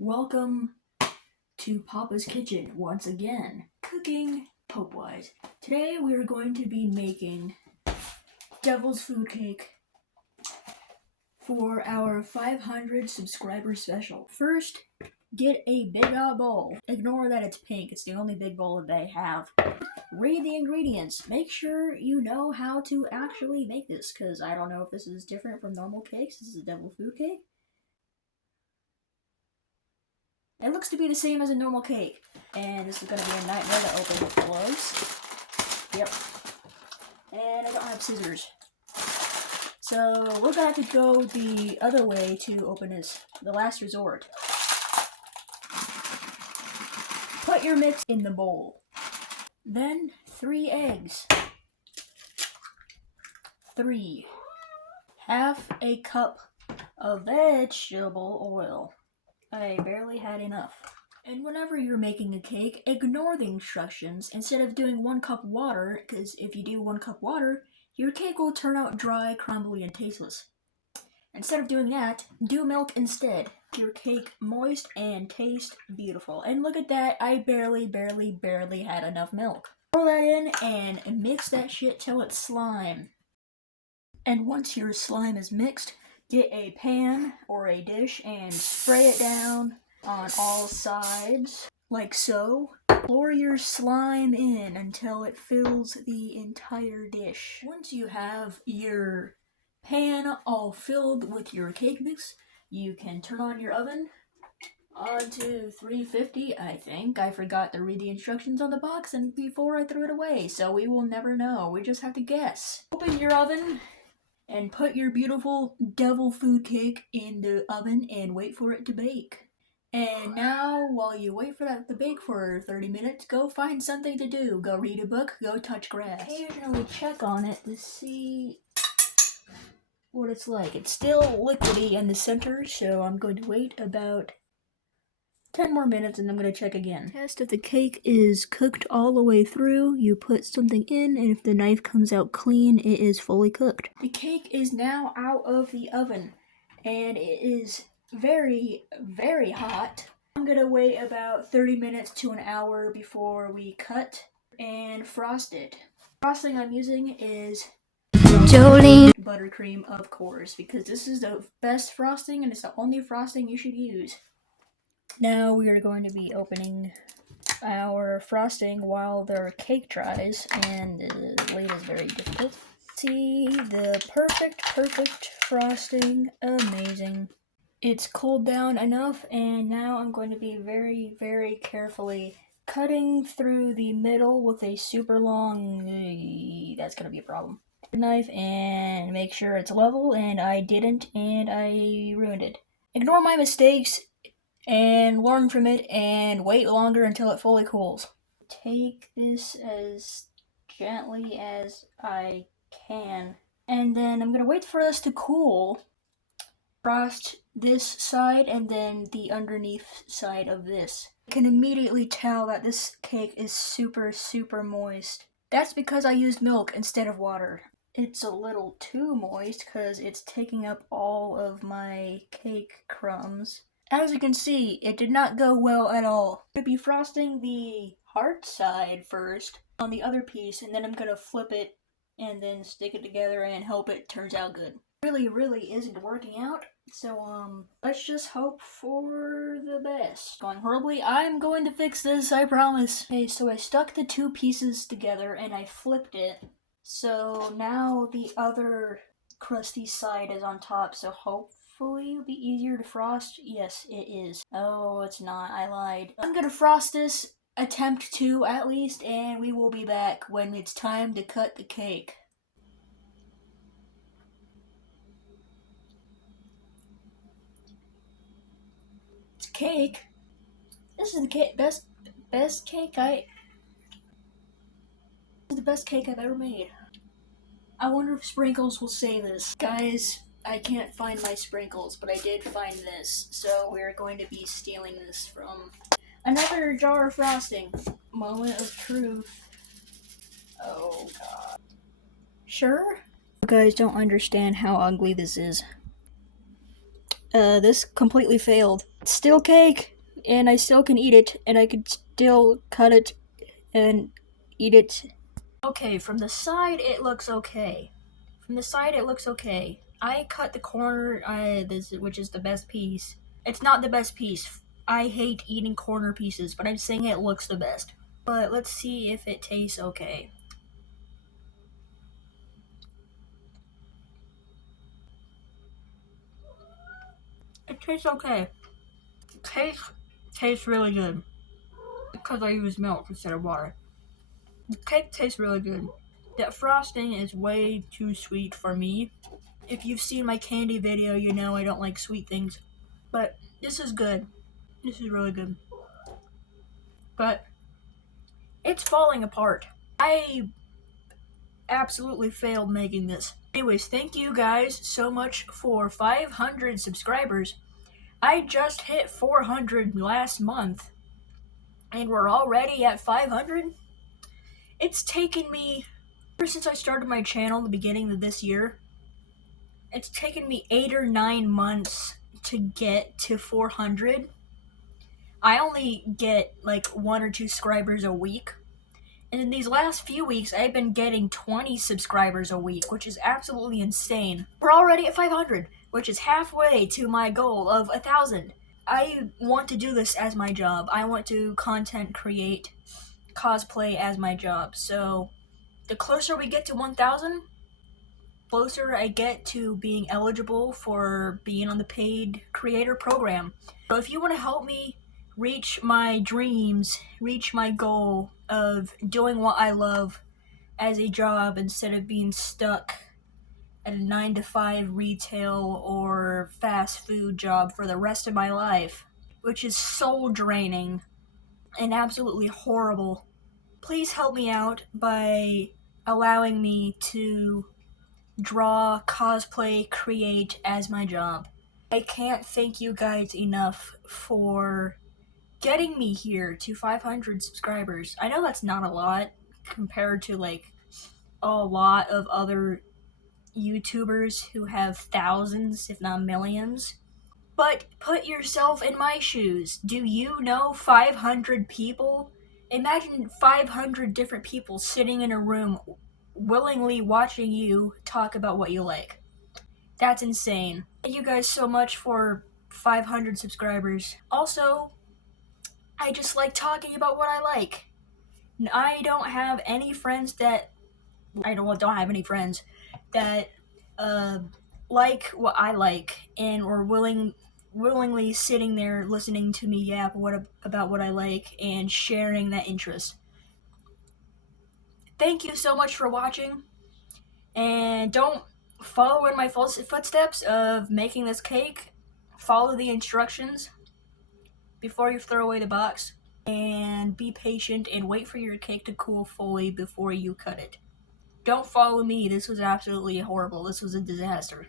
Welcome to Papa's Kitchen once again, cooking Pope-wise. Today we are going to be making devil's food cake for our 500 subscriber special. First, get a big bowl. Ignore that it's pink, it's the only big bowl that they have. Read the ingredients. Make sure you know how to actually make this, because I don't know if this is different from normal cakes. This is a devil food cake. It looks to be the same as a normal cake, and this is going to be a nightmare to open with gloves. Yep. And I don't have scissors. So we're going to have to go the other way to open this, the last resort. Put your mix in the bowl. Then 3 eggs. 3. Half a cup of vegetable oil. I barely had enough. And whenever you're making a cake, ignore the instructions instead of doing 1 cup water, because if you do 1 cup water, your cake will turn out dry, crumbly, and tasteless. Instead of doing that, do milk instead. Your cake moist and taste beautiful. And look at that, I barely had enough milk. Pour that in and mix that shit till it's slime. And once your slime is mixed, get a pan or a dish and spray it down on all sides, like so. Pour your slime in until it fills the entire dish. Once you have your pan all filled with your cake mix, you can turn on your oven onto 350, I think. I forgot to read the instructions on the box and before I threw it away, so we will never know. We just have to guess. Open your oven and put your beautiful devil food cake in the oven and wait for it to bake. And now, while you wait for that to bake for 30 minutes, go find something to do. Go read a book, go touch grass. Occasionally check on it to see what it's like. It's still liquidy in the center, so I'm going to wait about 10 more minutes and I'm going to check again. Test if the cake is cooked all the way through. You put something in, and if the knife comes out clean, it is fully cooked. The cake is now out of the oven, and it is very hot. I'm going to wait about 30 minutes to an hour before we cut and frost it. Frosting I'm using is Jolene buttercream, of course, because this is the best frosting and it's the only frosting you should use. Now we are going to be opening our frosting while the cake dries, and the lid is very difficult. See the perfect frosting, amazing. It's cooled down enough, and now I'm going to be very carefully cutting through the middle with a super long, that's going to be a problem, knife, and make sure it's level, and I didn't, and I ruined it. Ignore my mistakes and learn from it and wait longer until it fully cools. Take this as gently as I can, and then I'm going to wait for this to cool. Frost this side and then the underneath side of this. I can immediately tell that this cake is super moist. That's because I used milk instead of water. It's a little too moist because it's taking up all of my cake crumbs. As you can see, it did not go well at all. I'm going to be frosting the heart side first on the other piece, and then I'm going to flip it and then stick it together and hope it turns out good. Really isn't working out, so let's just hope for the best. Going horribly, I'm going to fix this, I promise. Okay, so I stuck the 2 pieces together and I flipped it. So now the other crusty side is on top, so hopefully it'll be easier to frost. Yes, it is. Oh, it's not. I lied. I'm gonna frost this, attempt to at least, and we will be back when it's time to cut the cake. It's cake. This is the best cake This is the best cake I've ever made. I wonder if sprinkles will save this. Guys, I can't find my sprinkles, but I did find this, so we're going to be stealing this from another jar of frosting. Moment of truth. Oh god. Sure? You guys don't understand how ugly this is. This completely failed. It's still cake, and I still can eat it, and I could still cut it and eat it. Okay, from the side it looks okay. From the side it looks okay. I cut the corner, which is the best piece. It's not the best piece. I hate eating corner pieces, but I'm saying it looks the best. But let's see if it tastes okay. It tastes okay. Tastes really good. Because I use milk instead of water. The cake tastes really good. That frosting is way too sweet for me. If you've seen my candy video, you know I don't like sweet things. But this is good. This is really good. But it's falling apart. I absolutely failed making this. Anyways, thank you guys so much for 500 subscribers. I just hit 400 last month, and we're already at 500. It's taken me, ever since I started my channel at the beginning of this year, it's taken me 8 or 9 months to get to 400. I only get like 1 or 2 subscribers a week. And in these last few weeks, I've been getting 20 subscribers a week, which is absolutely insane. We're already at 500, which is halfway to my goal of 1,000. I want to do this as my job. I want to content create, cosplay as my job. So the closer we get to 1,000, closer I get to being eligible for being on the paid creator program. So if you want to help me reach my dreams, reach my goal of doing what I love as a job instead of being stuck at a 9-to-5 retail or fast food job for the rest of my life, which is soul draining and absolutely horrible, please help me out by allowing me to draw, cosplay, create as my job. I can't thank you guys enough for getting me here to 500 subscribers. I know that's not a lot compared to like a lot of other YouTubers who have thousands, if not millions. But put yourself in my shoes. Do you know 500 people? Imagine 500 different people sitting in a room willingly watching you talk about what you like. That's insane. Thank you guys so much for 500 subscribers. Also, I just like talking about what I like. I don't have any friends that don't have any friends that like what I like and are willingly sitting there listening to me yap about what I like and sharing that interest. Thank you so much for watching, and don't follow in my footsteps of making this cake. Follow the instructions before you throw away the box, and be patient and wait for your cake to cool fully before you cut it. Don't follow me. This was absolutely horrible. This was a disaster.